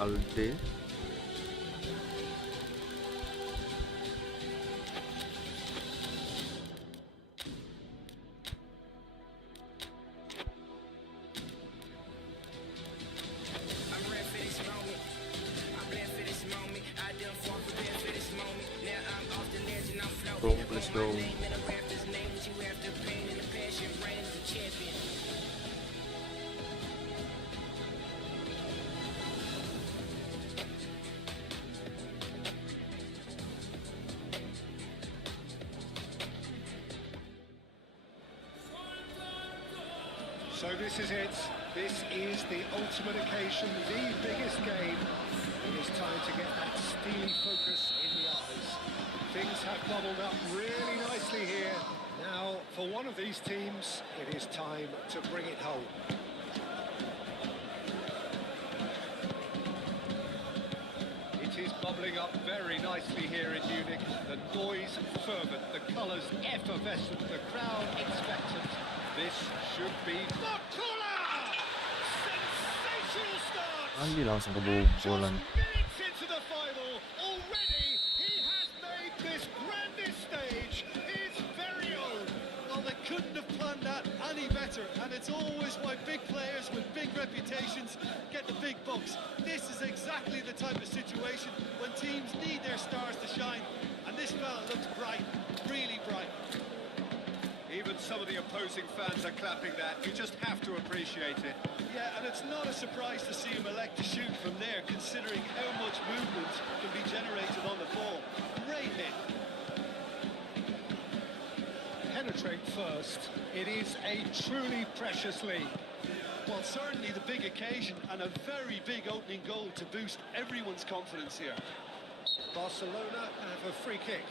Alde. Bro, let's go. So this is it. This is the ultimate occasion, the biggest game. It is time to get that steely focus in the eyes. Things have bubbled up really nicely here. Now, for one of these teams, it is time to bring it home. It is bubbling up very nicely here in Munich. The noise fervent, the colours effervescent, the crowd expectant. This should be Buka! Sensational start! Andi langsung And kebobolan. just minutes into the final, already he has made this grandest stage his very own. Well, they couldn't have planned that any better, and it's always why big players with big reputations get the big bucks. This is exactly the type of situation when teams need their stars to shine, and this fella looks bright, really bright. Even some of the opposing fans are clapping that. You just have to appreciate it. Yeah, and it's not a surprise to see him elect to shoot from there, considering how much movement can be generated on the ball. Great hit. Penetrate first. It is a truly precious lead. Well, certainly the big occasion and a very big opening goal to boost everyone's confidence here. Barcelona have a free kick.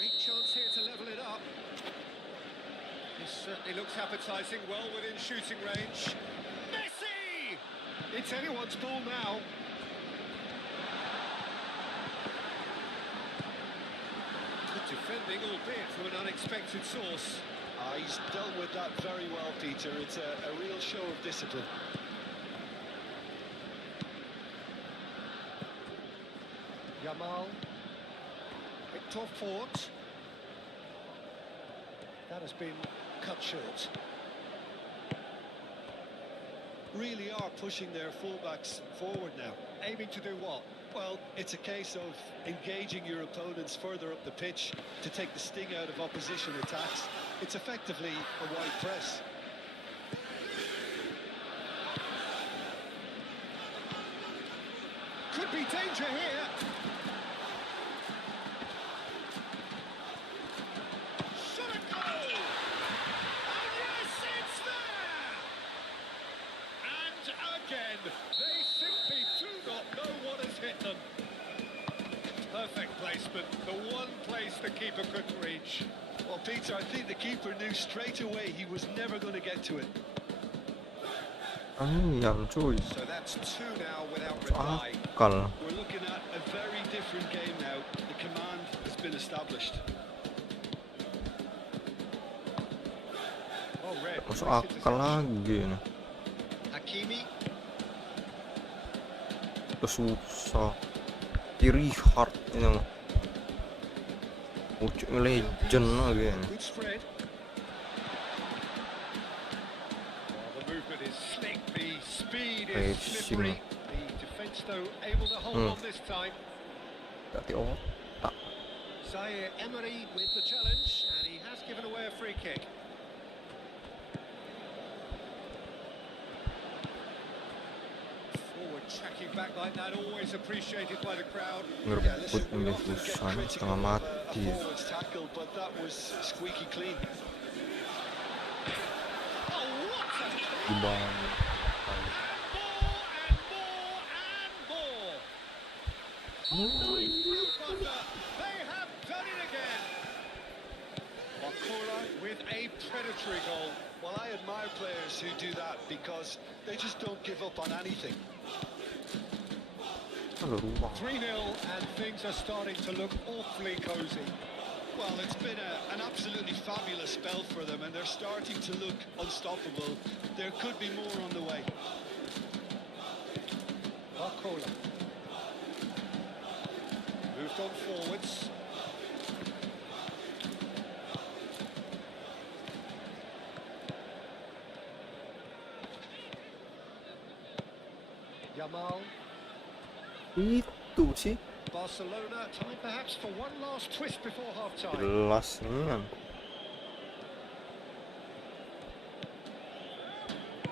Great chance here to level it up. This certainly looks appetising, well within shooting range. Messi! It's anyone's ball now. Good defending, albeit from an unexpected source. He's dealt with that very well, Peter. It's a real show of discipline. Yamal. Victor Fort. That has been cut short. Really are pushing their fullbacks forward now. Aiming to do what? Well, it's a case of engaging your opponents further up the pitch to take the sting out of opposition attacks. It's effectively a wide press. Could be danger here. Shot a goal! And yes, it's there! And again, they simply do not know what has hit them. Perfect placement, the one place the keeper couldn't reach. Well, Peter, I think the keeper knew straight away he was never going to get to it. Ayam cuy. So that's two now without reply. Akal. We're looking at a very different game now. The command has been established. Oh, red. Masuk akal lagi nih. Hakimi. Susah. Iri hard ini mah. Ucuk legend lagi nih. Good spread. The movement is slick, the speed is slippery. The defence, though, able to hold on this time. Berarti otak. Zaire Emery with the challenge, and he has given away a free kick. Forward tracking back like that, always appreciated by the crowd. Ngerebut Ngepes setengah mati. Forward's tackle, but that was squeaky clean. Oh, what a Di bawah. and more. They have done it again. Buka with a predatory goal. Well, I admire players who do that because they just don't give up on anything. Ada ruang. 3-0 and things are starting to look awfully cosy. Well, it's been an absolutely fabulous a spell for them, and they're starting to look unstoppable. There could be more on the way. Barcola. Moved on forwards. Yamal. Itu sih Barcelona, time perhaps for one last twist before half-time. jelas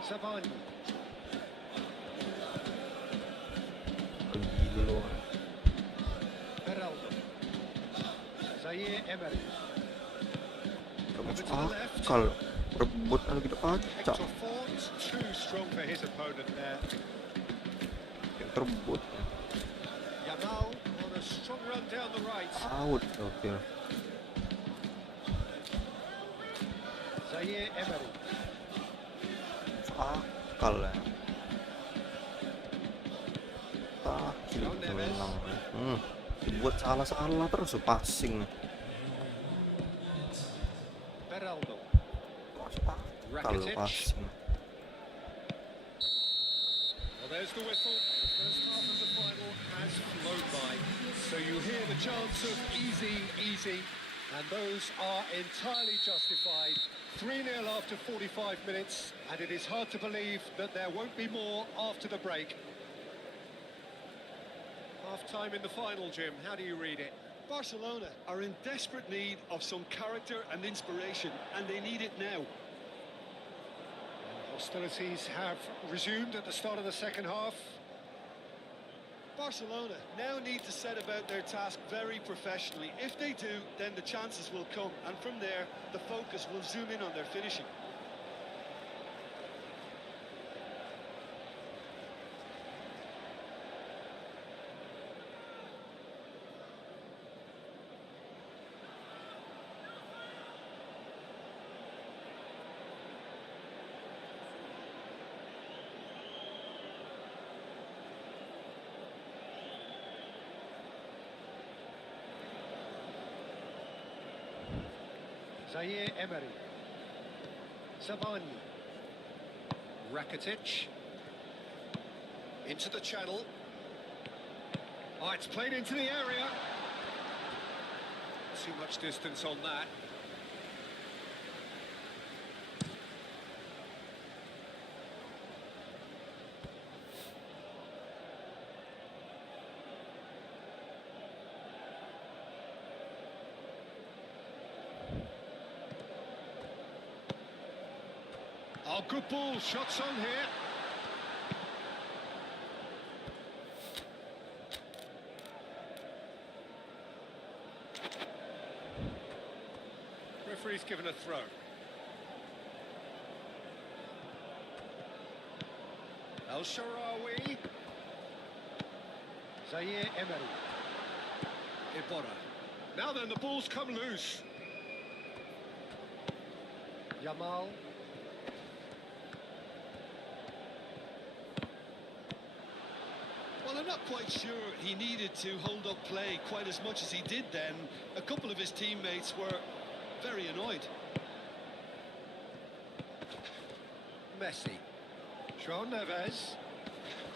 Savani. pergi dulu. Beraldo. Zaire Emery. Terus akal rebut lagi depan Hector Ford's too strong for his opponent there. yang terbut Yamal on a strong run down the right. out. Oke. Zaire Emery. Akal ya. Menang. Buat salah-salah terus passing. Beraldo. Kalau passing. Well, there's the whistle. The first half of the final has flown by. So you hear the chants of easy, and those are entirely justified. 3-0 after 45 minutes, and it is hard to believe that there won't be more after the break. Half-time in the final, Jim. How do you read it? Barcelona are in desperate need of some character and inspiration, and they need it now. Hostilities have resumed at the start of the second half. Barcelona now need to set about their task very professionally. If they do, then the chances will come, and from there, the focus will zoom in on their finishing. Zaire Emery. Savani. Rakitic. Into the channel. Oh, it's played into the area. Too much distance on that. Oh, good ball, shots on here. Referee's given a throw. El Shaarawy. Zaire Emery. Iborra. Now then, the ball's come loose. Yamal. Well, I'm not quite sure he needed to hold up play quite as much as he did then. A couple of his teammates were very annoyed. Messi. João Neves.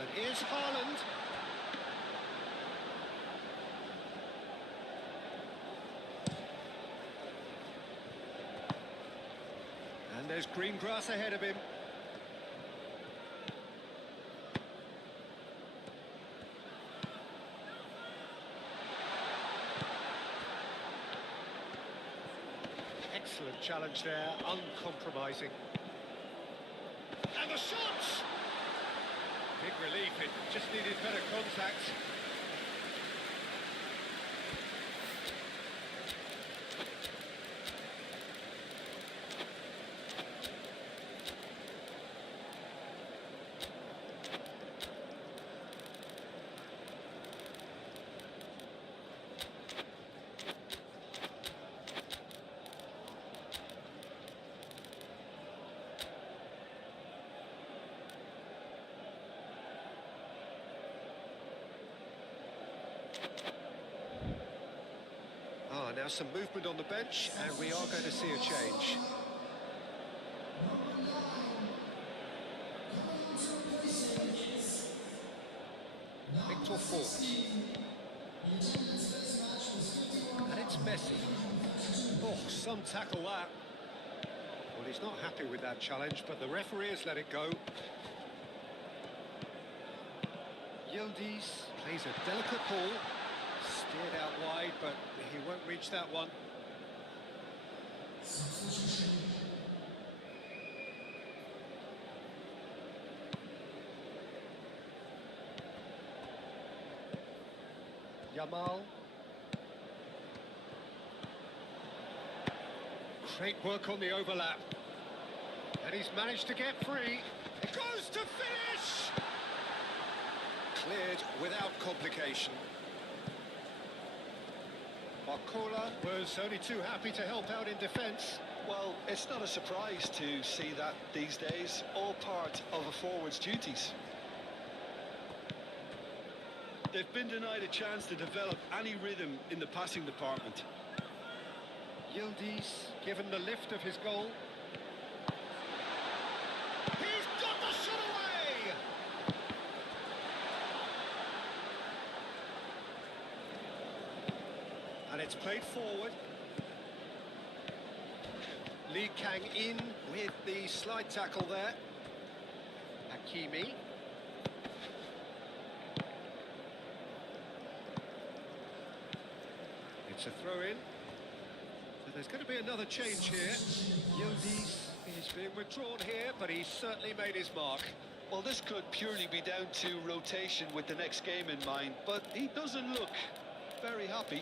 And here's Haaland. And there's green grass ahead of him. Excellent challenge there, uncompromising. And the shots! Big relief, it just needed better contact. Now some movement on the bench, and we are going to see a change. Victor Fort. And it's Messi. Oh, some tackle that. Well, he's not happy with that challenge, but the referee has let it go. Yildiz plays a delicate ball. Steered out wide, but he won't reach that one. Yamal. Great work on the overlap. And he's managed to get free. It goes to finish! Cleared without complication. Barcola was only too happy to help out in defence. Well, it's not a surprise to see that these days, all part of a forward's duties. They've been denied a chance to develop any rhythm in the passing department. Yildiz given the lift of his goal. He's got the shot away! And it's played forward. Lee Kang in with the slide tackle there. Hakimi. It's a throw-in. So there's going to be another change here. Yildiz is being withdrawn here, but he's certainly made his mark. Well, this could purely be down to rotation with the next game in mind, but he doesn't look very happy.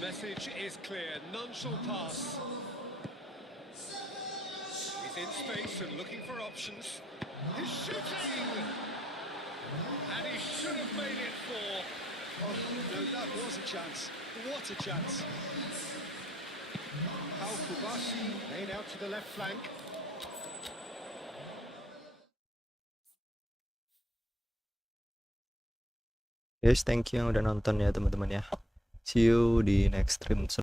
The message is clear, none shall pass. He's in space and looking for options. He's shooting! And he should have made it four. Oh, no, that was a chance. What a chance. Al Kubasi laid out to the left flank. Guys, thank you yang udah nonton ya teman-teman ya. See you di next stream.